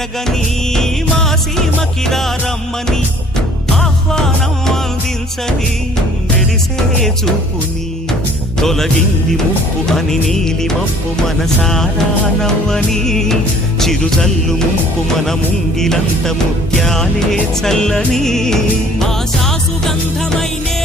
మెరగని మా సీమకిరా రమ్మని ఆహ్వానం అందించని మెరిసే చూపుని తొలగింది ముప్పు అని నీలి మప్పు మనసారా నవ్వని చిరుజల్లు ముంపు మన ముంగిలంత ముత్యాలే చల్లని ఆశా సుగంధమైనే